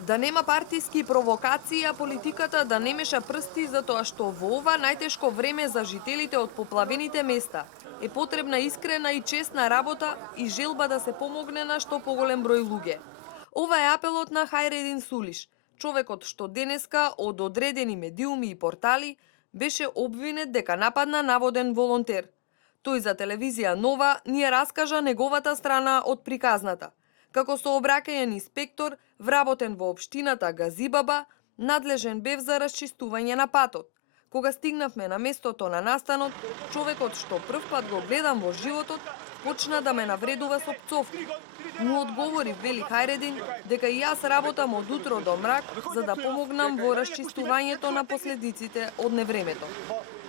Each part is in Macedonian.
Да нема партиски провокации, а политиката да не меша прсти затоа што во ова најтешко време за жителите од поплавените места е потребна искрена и честна работа и желба да се помогне на што поголем број луѓе. Ова е апелот на Хајредин Сулиш, човекот што денеска од одредени медиуми и портали беше обвинет дека нападна наводен волонтер. Тој за телевизија Нова ни ја раскажа неговата страна од приказната. Како сообраќаен инспектор, вработен во општината Газибаба, надлежен бев за расчистување на патот. Кога стигнавме на местото на настанот, човекот што првпат го гледам во животот, почна да ме навредува со пцовки. Му одговори, вели Хајредин, дека и јас работам од утро до мрак за да помогнам во расчистувањето на последиците од невремето.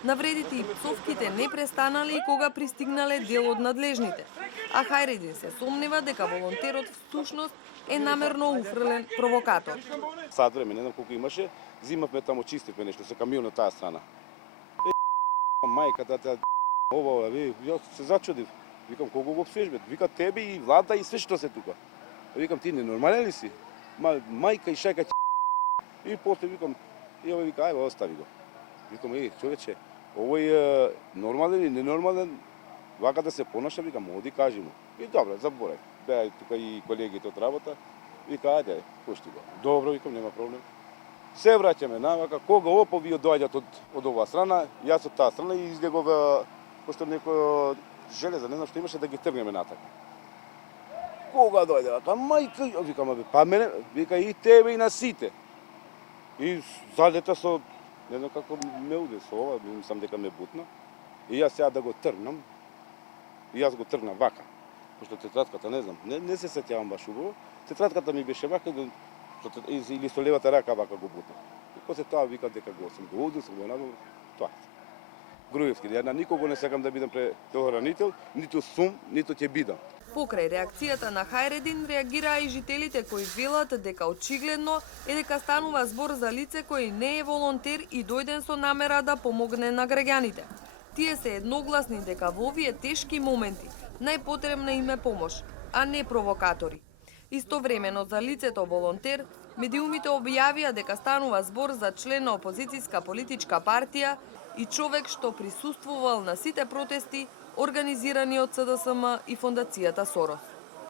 Навредите и пцовките не престанале и кога пристигнале дел од надлежните. А Хајредин се сомнева дека волонтерот всушност е намерно уфрлен провокатор. Сад време, не знам колку имаше, зимавме таму, чистивме нешто со камион на таа страна. Мајката таа ова, јас се зачудив. Викам, колку го псуеш бе? Вика, тебе и влада и све што се тука. Викам, ти ненормален ли си? Мајка и шајка и после викам, и овој вика, ајде, остави го. Викам, човече, овој е нормален и ненормален, вака да се понаша, викам, оди кажи му. И добре, заборај. Беа тука и колегите од работа, вика, ајде, пушти го. Добро, викам, нема проблем. Се враќаме навака, кога опови доаѓаат од оваа страна, јас од таа страна и излегова, пошто некој железа, не знам што имаше, да ги тргнеме натака. Кога дојде, вака, мајка, викам, па мене, вика, и тебе и на сите. И залета со, не знам како ме уде со ова, мислам дека ме бутна. И јас сега да го тргнам, и јас го тргнам вака. Пошто тетратката, не знам, не се сеќавам баш убаво, тетратката ми беше вака, или со левата рака вака го бутна. И после тоа вика дека сум го удил, сум го надал, тоа. Груевски, ја на никого не сакам да бидам телохранител, ниту сум, ниту ќе бидам. Покрај реакцијата на Хајредин реагираа и жителите кои велат дека очигледно е дека станува збор за лице кој не е волонтер и дојден со намера да помогне на граѓаните. Тие се едногласни дека во овие тешки моменти најпотребна им е помош, а не провокатори. Истовремено за лицето волонтер, медиумите објавија дека станува збор за член на опозицијска политичка партија и човек што присуствувал на сите протести организирани од СДСМ и фондацијата Сорос.